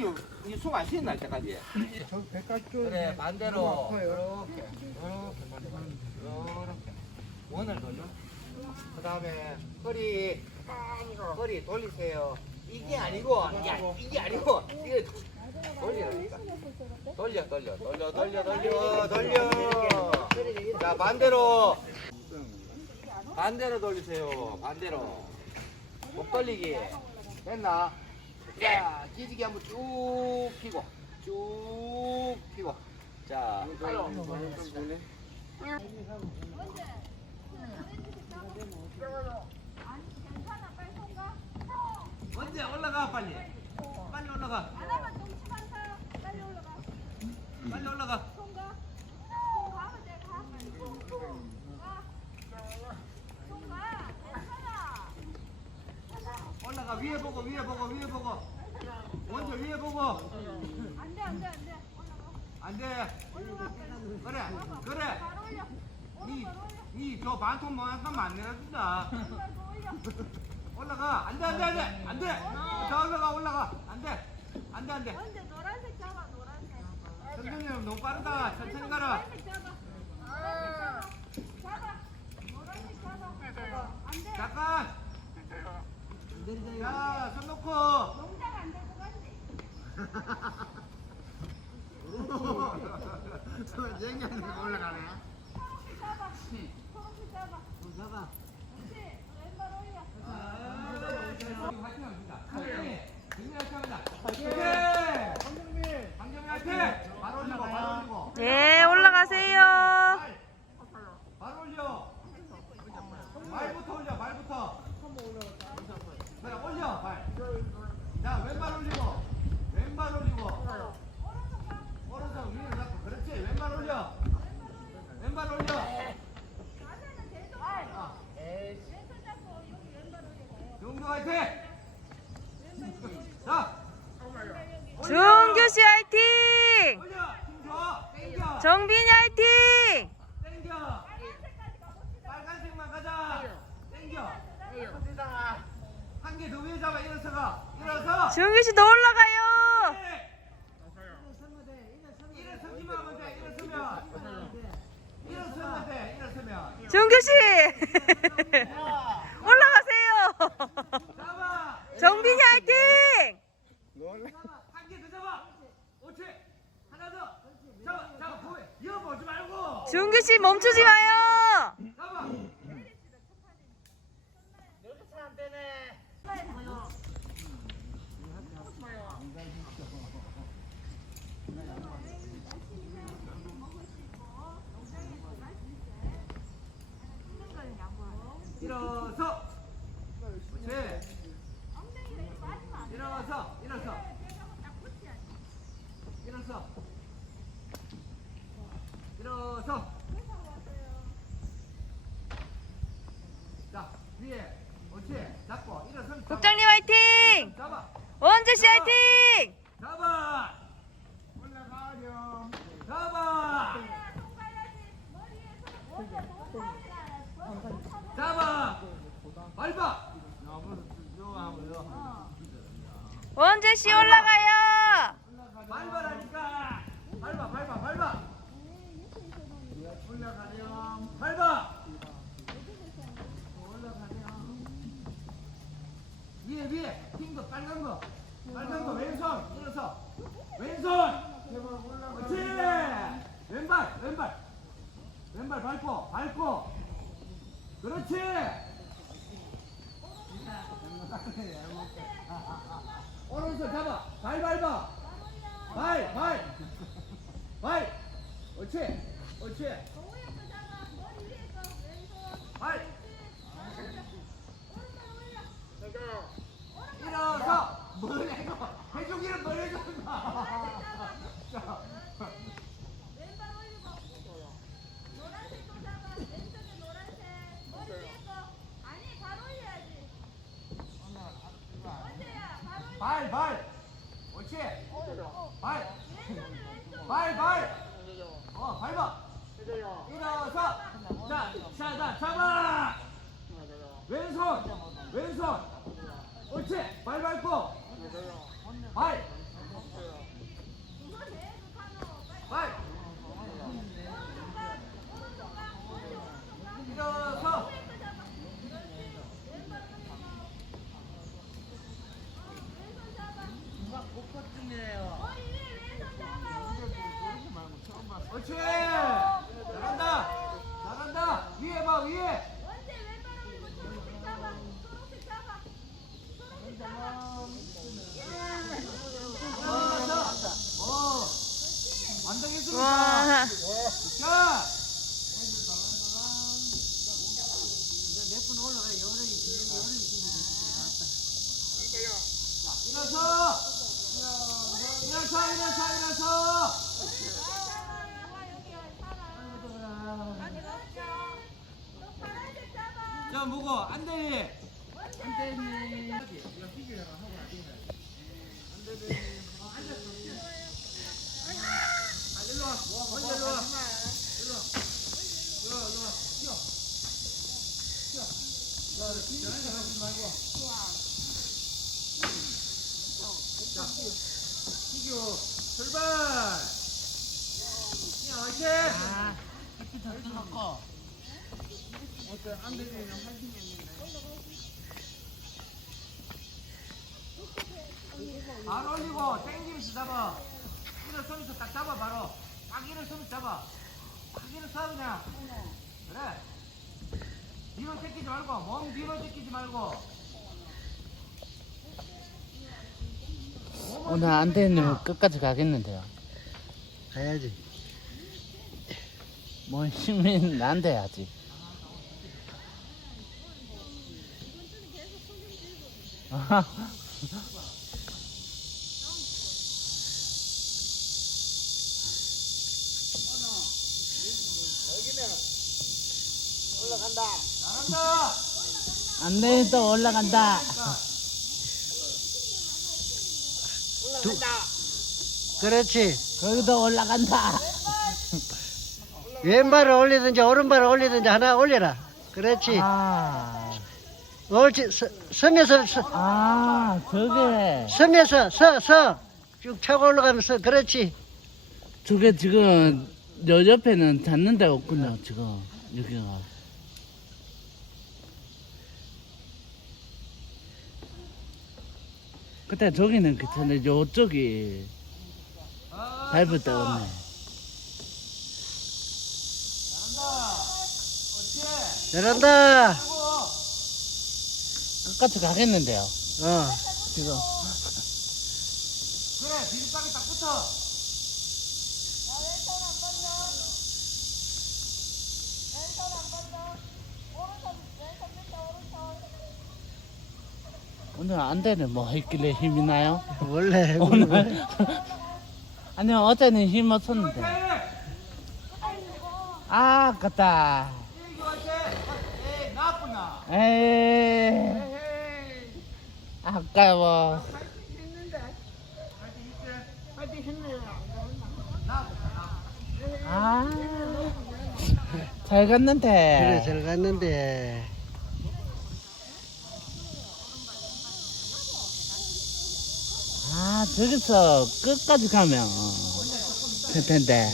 이, 이숨안 쉬는 날 때까지. 저. 그래, 반대로. 이렇게, 이렇게, 이렇게. 원을 돌려. 그 다음에 허리, 허리 돌리세요. 이게 아니고, 이게, 아니- 이게 아니고, 이게 돌리라니까. 돌려, 돌려, 돌려, 돌려, 돌려, 돌려. 자, 반대로. 반대로 돌리세요. 반대로. 목 돌리기. 됐나? 자, 기지개 한번 쭉 피고. 쭉 피고. 자, 언제 올라가 빨리. 빨리 올라가. 빨리 올라가. 올라가 위에 보고 위에 보고 위에 보고. 먼저 위에 보고. 안 돼 안 돼 안 돼 안 돼. 그래. 그래. 니, 니, 저 반통 안 내려준다. 올라가. 안 돼, 안 돼, 안 돼. 안 돼. 자, 올라가, 올라가. 안 돼. 안 돼, 안 돼. 언제 노란색 잡아 노란색 천천히 하면 너무 빠르다. 천천히 가라. 노란색 잡아 노란색 잡아 잡아 노란색 잡아 안돼 잠깐. 자, 손 놓고. 농장 안될것 같네 얘기하니까 올라가네. 초록색 잡아 초록색 잡아 잡아. 그렇지 왼발 올려 화이팅 합니다. 화이팅. 정민 화이팅 합니다. 화이팅. 선생님. 강정민 화이팅. 발 올리고, 발 올리고. 네, 올라가세요. 발. 발 올려. 발부터 올려, 발부터. 그래, 올려, 발. 자, 왼발 올리고. 왼발 올리고. 오른손 위로 잡고. 그렇지, 왼발 올려. 왼발 올려. 자세는 계속 아, 왼손 잡고 여기 왼발 올려 용도 화이팅. 자, 준규 씨 화이팅! 올려. 힘 줘. 땡겨. 정빈이 화이팅! 땡겨. 빨간색만 가자. 땡겨. 한개 더 위에 잡아. 일어서 가. 일어서. 준규 씨더 올라가요. 일어서기만 하면 돼. 일어서면. 일어서면 돼. 일어서면. 준규 씨 올라가세요. 정빈이 화이팅! 한 개 더 잡아. 옳지. 하나 더. 잡아. 잡아. 보여. 이어보지 말고. 준규 씨 멈추지 마요. 일어서. 옳지. 일어서. 일어서. 일어서. 일어서. 자, 위에. 옳지. 잡고. 일어서. 국장님 화이팅! 잡아. 원재 씨 화이팅! 잡아. 올라가렴. 잡아. 잡아. 밟아. 원재 씨 올라가요. 밟아라니까. 밟아, 밟아, 밟아. 올라가렴. 밟아. 위에 위에 흰거 빨간 거 거 왼손 일어서 왼손. 그렇지! 왼발 왼발. 왼발 밟고 밟고. 그렇지! 오른손 잡아. 발 밟아. 발 발 발. 옳지 옳지. 발. 일어서 뭘 해고 해주기는 뭘 해준다 자, 오늘 안 되면 끝까지 가겠는데요. 가야지. 뭐 힘이 안 돼야지. 잘한다 안 되면 또 올라간다. 그렇지. 거기도 올라간다. 왼발을 올리든지 오른발을 올리든지 하나 올려라. 그렇지. 아, 옳지. 서, 서면서, 서, 아, 저게. 서면서, 서, 서. 쭉 차고 올라가면서, 그렇지. 저게 지금, 여 옆에는 잡는 데가 없군요, 지금. 여기가. 그때 저기는 괜찮네. 요쪽이 아, 밟을 데가 없네. 잘한다 끝까지 가겠는데요, 어. 지금. 그래 비빔밥이 딱 붙어 왼손 안 뻗어. 왼손 안 뻗어. 오른손 왼손 밑에 오른손. 오늘 안 되네, 뭐 했길래 힘이 나요? 원래, 오늘? 아니, 어제는 힘 없었는데. 아, 아깝다. 에이, 아까워. 아, 잘 갔는데. 그래, 잘 갔는데. 아, 저기서 끝까지 가면 될 텐데.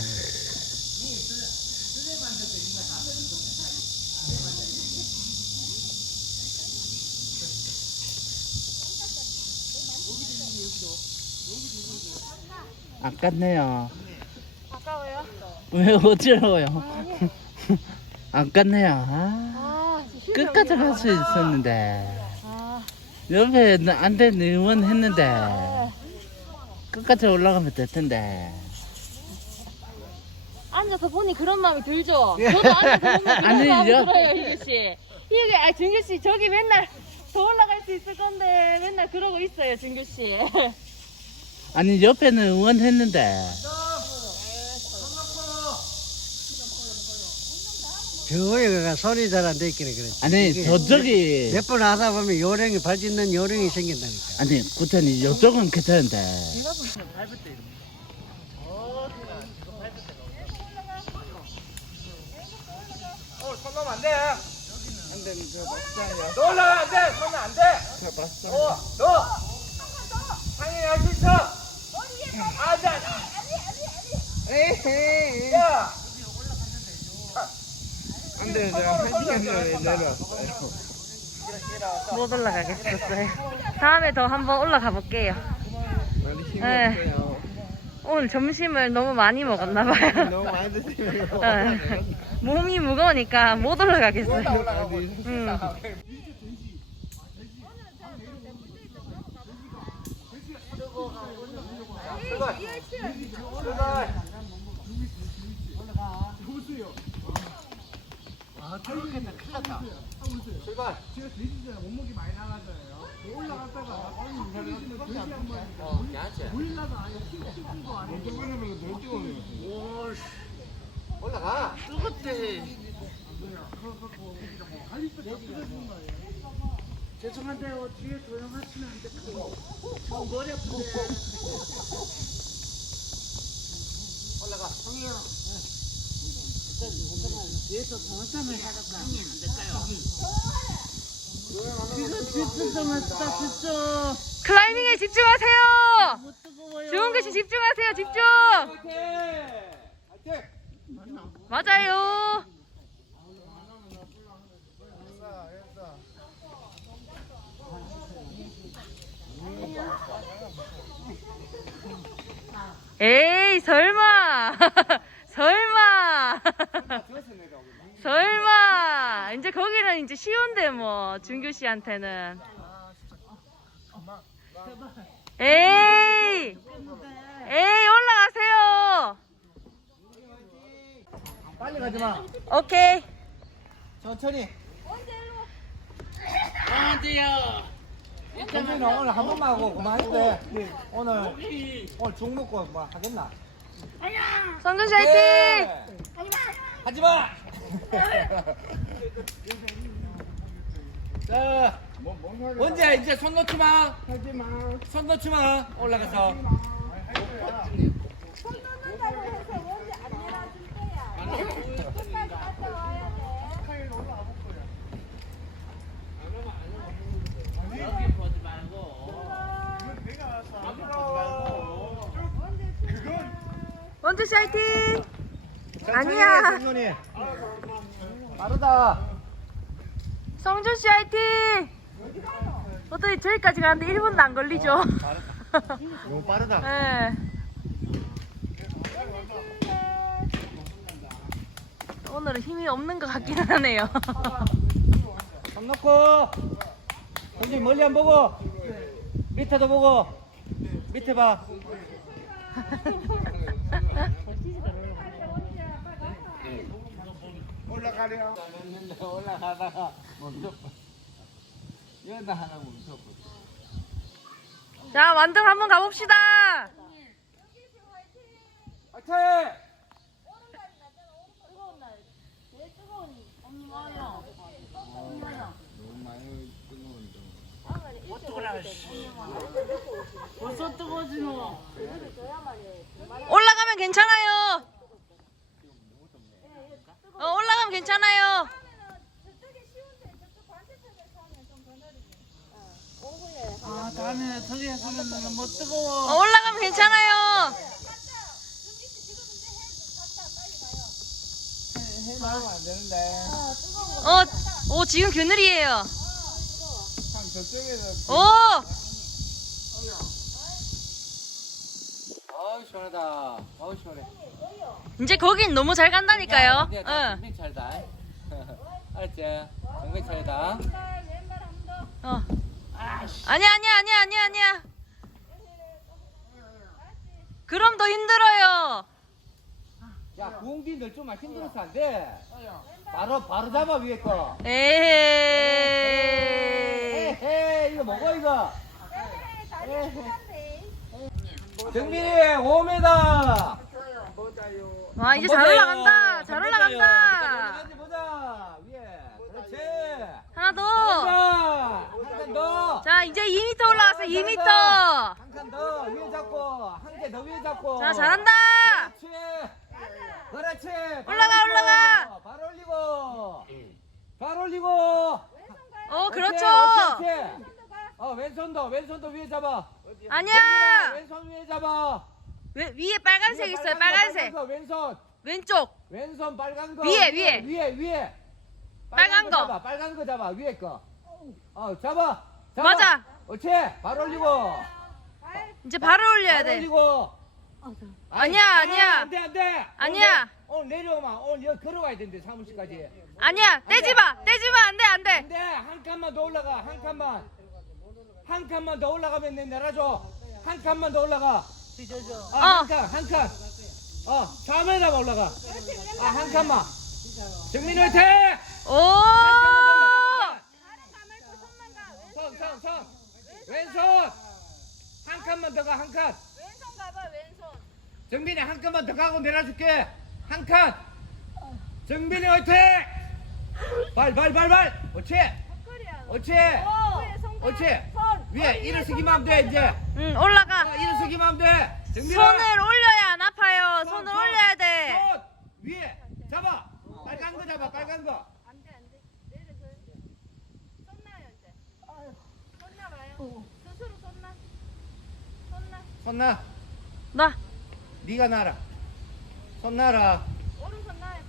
아깝네요. 아까워요? 왜 어쩌라고요? 아깝네요. 아, 아, 끝까지 갈 수 있었는데. 아, 옆에 안돼 응원했는데 끝까지 올라가면 될 텐데. 앉아서 보니 그런 마음이 들죠. 저도 앉아서 보면 그런 아니, 마음이 여- 들어요, 이규 씨. 이게 아 준규 씨 저기 맨날 더 올라갈 수 있을 건데 맨날 그러고 있어요, 준규 씨. 아니 옆에는 응원했는데 저거가 손이 잘 안 됐기는 그렇지. 아니 이게 저쪽이 몇 번 하다 보면 요령이 발짓는 요령이 생긴다니까. 아니 구천이 이쪽은 괜찮은데 어, 손 놓으면 안 돼. 안 돼, 너 올라가 안 돼. 손은 안 돼. 어, 너. 상현이 할수 있어. 아, 자. 에이, 야. 안 돼, 내가 한 시간 전에 내려왔어요. 못 올라가겠었어요. 다음에 더 한번 올라가 볼게요. 네. 오늘 점심을 너무 많이 먹었나 봐요. 너무 많이 드시면 네. 몸이 무거우니까 못 올라가겠어요. 음. 출발 저렇게는 큰일 났다. 출발 제가 돼지잖아 몸무게 많이 나가잖아요. 올라갔다가 돼지는 돼지 한 마리 어 야채 보일라도 아니고 찍은 거 아니에요. 저번에는 더 찍어내요. 올라가 죄송한데 요 뒤에 조용하시면 안 될까요? 저 머리 아픈데. 올라가 뒤에서 동점을 하다가 안 될까요? 지금 집중 했다 집중. 클라이밍에 집중하세요. 못 뜨거워요. 좋은 것이 집중하세요. 집중. 맞아요. 에이 설마 설마 설마. 이제 거기는 이제 쉬운데 뭐 준규 씨한테는. 에이! 에이 올라가세요! 빨리 가지 마. 오케이. 천천히. 언제요? 천천히 오늘 한 번만 하고 그만했대 오늘 오늘 죽 먹고 뭐 하겠나? 성준 씨 화이팅! 네. 하지 마 자 언제 이제 손 놓지 마. 손 놓지 마. 올라가서. 손 놓는다고 해서 원래 안 내려줄 거야. 끝까지 갔다 와야. 돼. 원주 씨 화이팅 아니야 빠르다. 성준 씨 화이팅! 어떻게 저기까지 가는데 1분도 안 걸리죠? 너무 빠르다. 네. 오늘은 힘이 없는 것 같긴 하네요. 손 놓고. 손님 멀리 안 보고. 밑에도 보고. 밑에 봐 올라가려. 올라가다가 멈춰 여기다 하나 멈춰 자 완등 한번 가봅시다 화이팅 뜨거워지 너. 올라가면 괜찮아요 어, 올라가면 괜찮아요. 아 다음에 저기 했으면 못 뜨거워. 어, 올라가면 괜찮아요. 해나가면 안 되는데 어, 오 지금 그늘이에요. 한 저쪽에서 오 아우 시원하다. 아우 시원해. 이제 거긴 너무 잘 간다니까요. 응. 응. 차리다. 알았지? 정신 차리다. 어. 아니야 아니야 아니야 아니야 아니야. 그럼 더 힘들어요. 야널 좀만 힘들어서 안 돼. 바로 바로 잡아 위에 거. 에이. 에헤 이거 먹어 이거. 정민이 5m 와 이제 잘 올라간다 잘 올라간다 보자 위에 그렇지 하나 더 한칸 더. 자 이제 2m 올라갔어 2m 한칸 더 위에 잡고 한 개 더 위에 잡고. 자 잘한다 그렇지. 그렇지. 바로 올라가, 올리고. 올라가. 바로 올리고. 바로 올리고. 어 그렇지, 그렇죠 그렇지. 어 왼손도 왼손도 위에 잡아. 아니야 왼손 위에 잡아. 왜, 위에 빨간색 있어요 빨간색 거, 왼손 왼쪽 왼손 빨간 거. 위에, 위에. 위에 위에. 빨간 거. 잡아. 빨간 거 잡아 위에 거. 어 잡아. 잡아. 맞아. 그렇지. 바로 올리고. 이제 발을 올려야 돼 올리고. 아니야, 아니야. 안돼 안돼. 아니야. 오늘 내려오면 오늘 여기 걸어와야 된대 사무실까지. 아니야. 떼지 마. 떼지 마. 안 돼, 안 돼. 안돼 한 칸만 더 올라가 한 칸만. 한 칸만 더 올라가면 내 내려줘. 한 칸만 더 올라가. 어. 아한 칸, 한 칸. 어, 4m만 올라가. 아, 한 칸만. 정민 화이팅! 오! 손, 손, 손. 왼손. 한 칸만 더 가, 한 칸. 왼손 가봐 왼손. 정민이 한 칸만 더 가고 내려줄게. 한 칸. 정민이 화이팅! 발, 발, 발, 발. 옳지. 헛거리야. 옳지. 위에 손 가. 옳지. 손. 위에 일어서기만 하면 돼, 이제. 응, 올라가. 아, 일어서기만 하면 돼. 정민아. 손을 올려야 안 아파요. 손, 손을 손, 올려야 돼. 손. 위에. 잡아. 빨간 거 잡아, 빨간 거. 안돼 안돼. 내려서. 손 나요 이제. 손 나 봐요. 스스로 손 나. 손 나. 손 나. 놔. 네가 나라. 손 나라. 오른손 나요.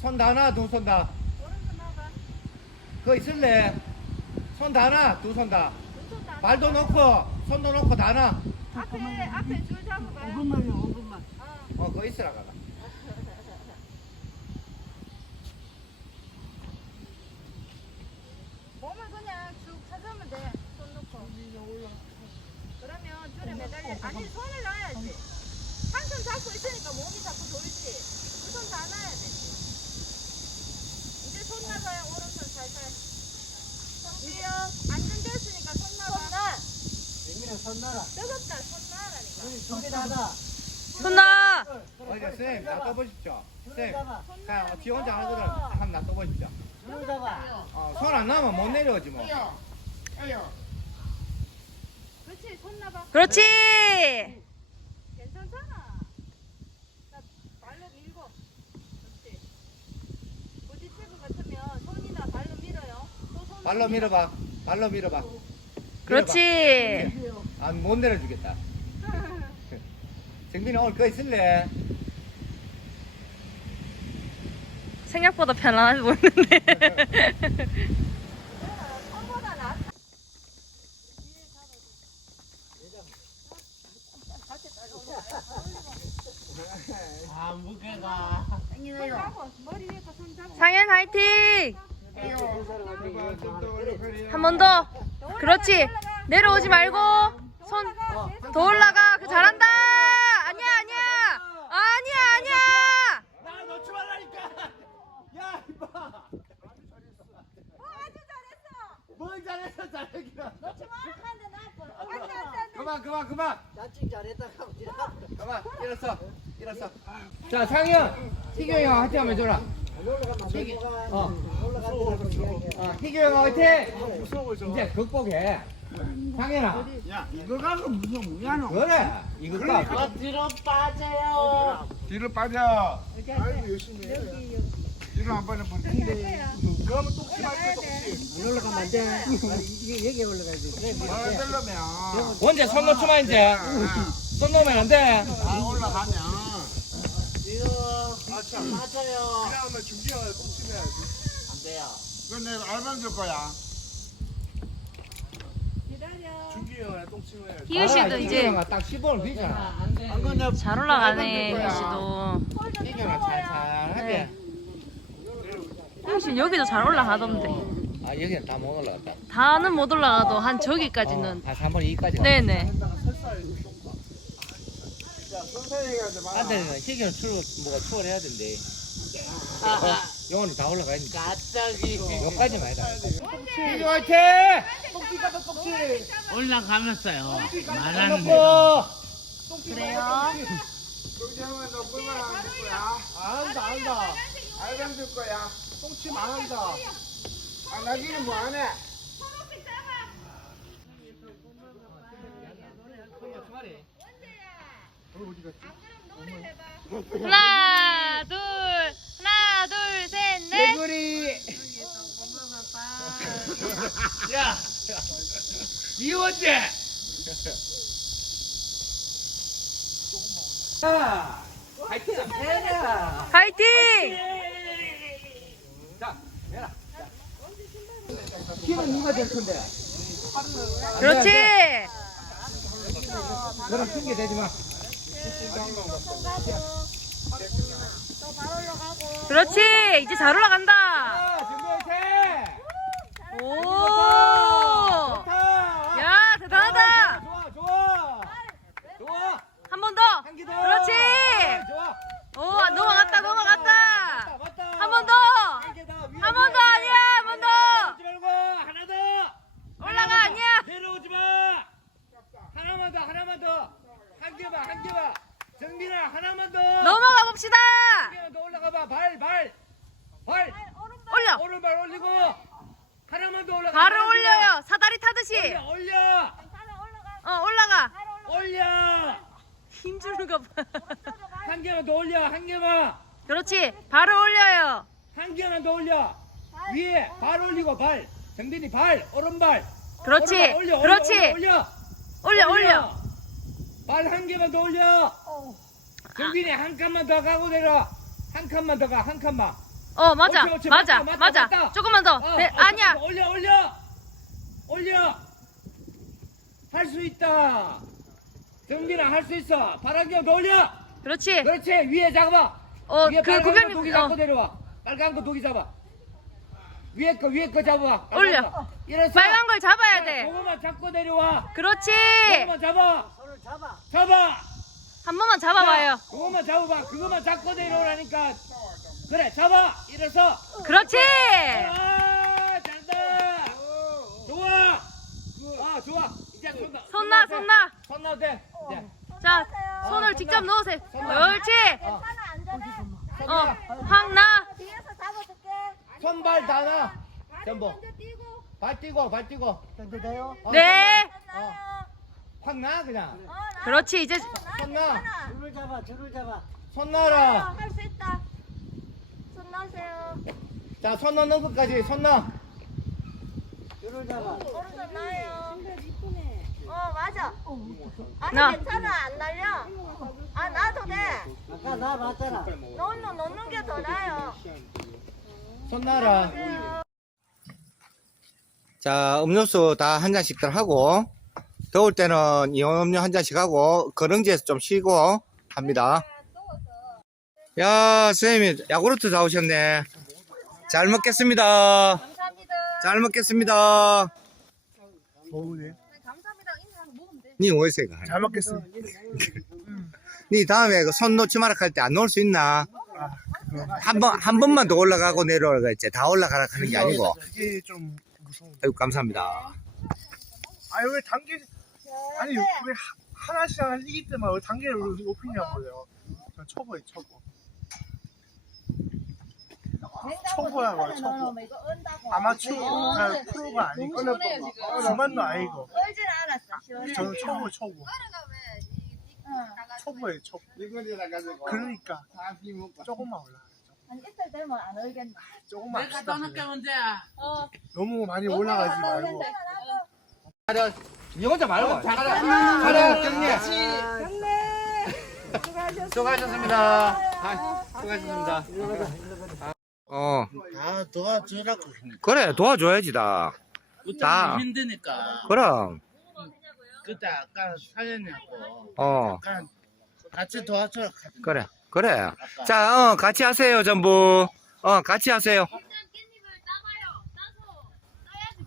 손다 나, 두손 다. 오른손 나봐. 그거 있을래? 손 다 나, 두 손 다. 발도 놓고, 손도 놓고 다 나. 앞에 앞에 줄 잡아봐요. 5분만요 5분만 어. 어, 그거 있으라 가가. 몸을 그냥 쭉 찾으면 돼. 손 놓고. 그러면 줄에 매달려. 아니 손을 놔야지. 한 손 잡고 있으니까 몸이 자꾸 돌지. 두 손 다 놔야 돼. 이제 손 놔봐요. 오른손 살살. 성비요. 안정됐으니까 손 놔봐. 손 놔. 놔라 뜨겁다. 닫아 손 놔. 어디 선생님, 놔둬보십시오. 잡아 그냥 어, 지 혼자 하거든. 한번 놔둬보십시오. 손을 잡아 어, 손안 나면 못 내려오지 뭐. 그렇지. 손 놔봐. 그렇지. 괜찮잖아. 발로 밀고. 그렇지. 부딪힐 것 같으면 손이나 발로 밀어요. 또 손. 발로 밀어봐. 발로 밀어봐. 그렇지. 아, 못 내려주겠다. 정민이 오늘 그거 있을래? 생각보다. 손보다 낫. 아 무게가. 상현 화이팅. 한 번 더. 그렇지. 내려오지 말고 손 더 올라가. 그 잘한다. 아니야 아니야. 아니야 아니야. 나 놓지 말라니까! 야, 이봐! 어, 아주 잘했어. 뭘 잘했어, 잘했기는. 정확한데 나왔어. 안돼 안돼 안돼. 그만, 그만, 그만! 자칭 잘했다가 그만, 일어서, 일어서. 자, 상현! 희경이 형 화이팅 한번 해줘라. 올라가면 안 뭐가 어. 올라간다고 이야기해 어, 희규 형 화이팅! 이제 극복해. 상현아. 야 이거 가서 무슨 뭐야 너 그래. 이거 봐. 뒤로 빠져요. 뒤로 빠져. 아이고 열심히 해 뒤로 한 번에 버티는데 그러면 똑지 말고 똑지 안 올라가면 안 돼. 이게 여기 올라가야지 그래 뭐 밀어야 돼. 되려면. 원재 손 놓지마 이제. 손 놓으면 안 돼. 아 올라가면. 뒤로 빠져요. 그러면 준비가 똑지 해야지. 안 돼요. 그건 내가 알바 줄 거야 기다려. 준비가 똑지 해야지 희우 씨도 희규 이제 딱 10번을 비잖아. 잘 올라가네. 희우 씨도. 형아 잘잘하게. 희우 씨 여기도 잘 올라가던데. 아 여기는 다 못 올라갔다. 다는 못 올라가도 한 저기까지는. 다 3번 2까지. 네네. 안되는 형 출, 뭐가 추월해야 된대. 어, 영원히 다 올라가야 돼. 갑자기 여기까지만 해라. 희규 화이팅! 올라가면서요. 말하는 놓고! 그래요. 여기 하면 너 불만 안줄 거야 안한다 안다 알바 줄 거야 똥침 안 한다 안 하기는 뭐 안 해 하나, 둘, 하나, 둘, 셋, 넷. 개구리! 야! 이원재! 자! 화이팅! 해라! 파이팅! 자, 해라. 키는 누가 될 건데? 그렇지. 너랑 핑계 대지 마. 그렇지. 이제 잘 올라간다. 자, 준비해. 오. 좋다. 야, 대단하다. 좋아, 좋아. 좋아. 한 번 더. 그렇지. 오, 아, 넘어갔다, 넘어갔다. 한 번 더. 한 번 더 아니야, 한 번 더. 하나 더. 올라가, 아니야. 내려오지 마. 하나만 더, 하나만 더. 한 개만, 한 개만. 정민아, 하나만 더. 넘어가 봅시다. 한 개만 더 올라가 봐. 발, 발. 발. 올려. 오른발 올리고. 하나만 더 올라가. 발을 하나. 올려요. 사다리 타듯이. 올려, 올려. 어, 올라가. 올려. 힘 주는 거 봐. 한 개만 더 올려. 한 개만. 그렇지. 발을 올려요. 한 개만 더 올려. 위에 발 올리고 발. 정빈이 발. 오른발. 그렇지. 오른발 올려, 올려, 그렇지. 올려. 올려, 올려. 발한 개만 더 올려. 정빈이 한 칸만 더 가고 내려. 한 칸만 더 가. 한 칸만. 어, 맞아. 옳지, 옳지, 맞아. 맞다, 맞아. 맞다, 맞다. 조금만 더. 어, 네, 어, 아니야. 올려 올려. 올려. 할 수 있다. 정빈아 할 수 있어. 발한 개만 더 올려. 그렇지. 그렇지. 위에 잡아. 어, 위에 그 빨간 거 구별님, 독이 어. 잡고 내려와. 빨간 거 독이 잡아. 위에 거 위에 거 잡아. 빨간 올려. 거. 이래서 빨간 걸 잡아야 돼. 그거만 잡고 내려와. 그렇지. 그거만 잡아. 잡아. 한 번만 잡아봐요. 그거만 잡아봐. 그거만 잡고 내려오라니까. 그래, 잡아. 이래서. 그렇지. 아, 잘한다. 좋아. 아, 좋아. 이제 손 놔. 손 놔, 손 놔도 돼. 이제. 자, 손을 직접 넣으세요. 그렇지. 어, 손 어, 놔. 확 나. 뒤에서 잡아줄게. 손발 다 놔. 전부. 발 띄고, 발 띄고. 어, 네. 어. 확 놔, 그냥. 그렇지. 이제 손 놔. 줄을 잡아, 줄을 잡아. 손 놔라. 할 수 있다. 손 넣으세요. 자, 손 넣는 것까지 손 놔. 줄을 잡아. 오른손 놔요. 어 맞아. 아니 나. 괜찮아 안 날려. 아 놔도 돼. 아까 나 봤잖아. 넣는 넣는 게 더 나아요. 손 놔라. 자, 음료수 다 한 잔씩들 하고, 더울 때는 이온 음료 한 잔씩 하고, 거렁지에서 좀 쉬고 합니다. 야, 선생님이 야구르트 사오셨네. 잘 먹겠습니다. 감사합니다. 잘 먹겠습니다. 더우네. 감사합니다. 니 어디서 가? 잘 먹겠습니다. 니 다음에 그 손 놓지 마라 할 때 안 놓을 수 있나? 한 번, 한 번만 더 올라가고 내려오라 했지. 다 올라가라 하는 게 아니고. 그게 좀 무서워. 아이고, 감사합니다. 아니 왜 단계 아니 왜 하- 하나씩 하나씩 이기 때만 왜 단계를 높이냐고요. 저 초보에 초보. 초보야 뭐 초보. 아마추어 아, 프로가 아니고 중반도 아니고 떨질 않았어. 저는 초보 초보. 초보에 초보. 그러니까 조금만 올라. 한 이틀 되면 안 얼겠나. 조금만 내가 합시다. 떠날게 문제. 너무 많이 올라가지 말고. 니 혼자 말고. 차려, 경례. 수고하셨습니다. 아, 수고하셨습니다. 어, 다 도와주라고. 그래, 도와줘야지, 다. 다. 힘드니까. 그럼, 그때 아까 사연이었고. 어, 약간 같이 하던데. 그래, 그래. 자, 어, 같이 하세요, 전부. 어, 같이 하세요. 깻잎을 따봐요. 따서 따야지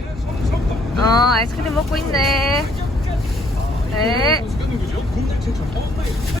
어, 아이스크림 먹고 있네. 네.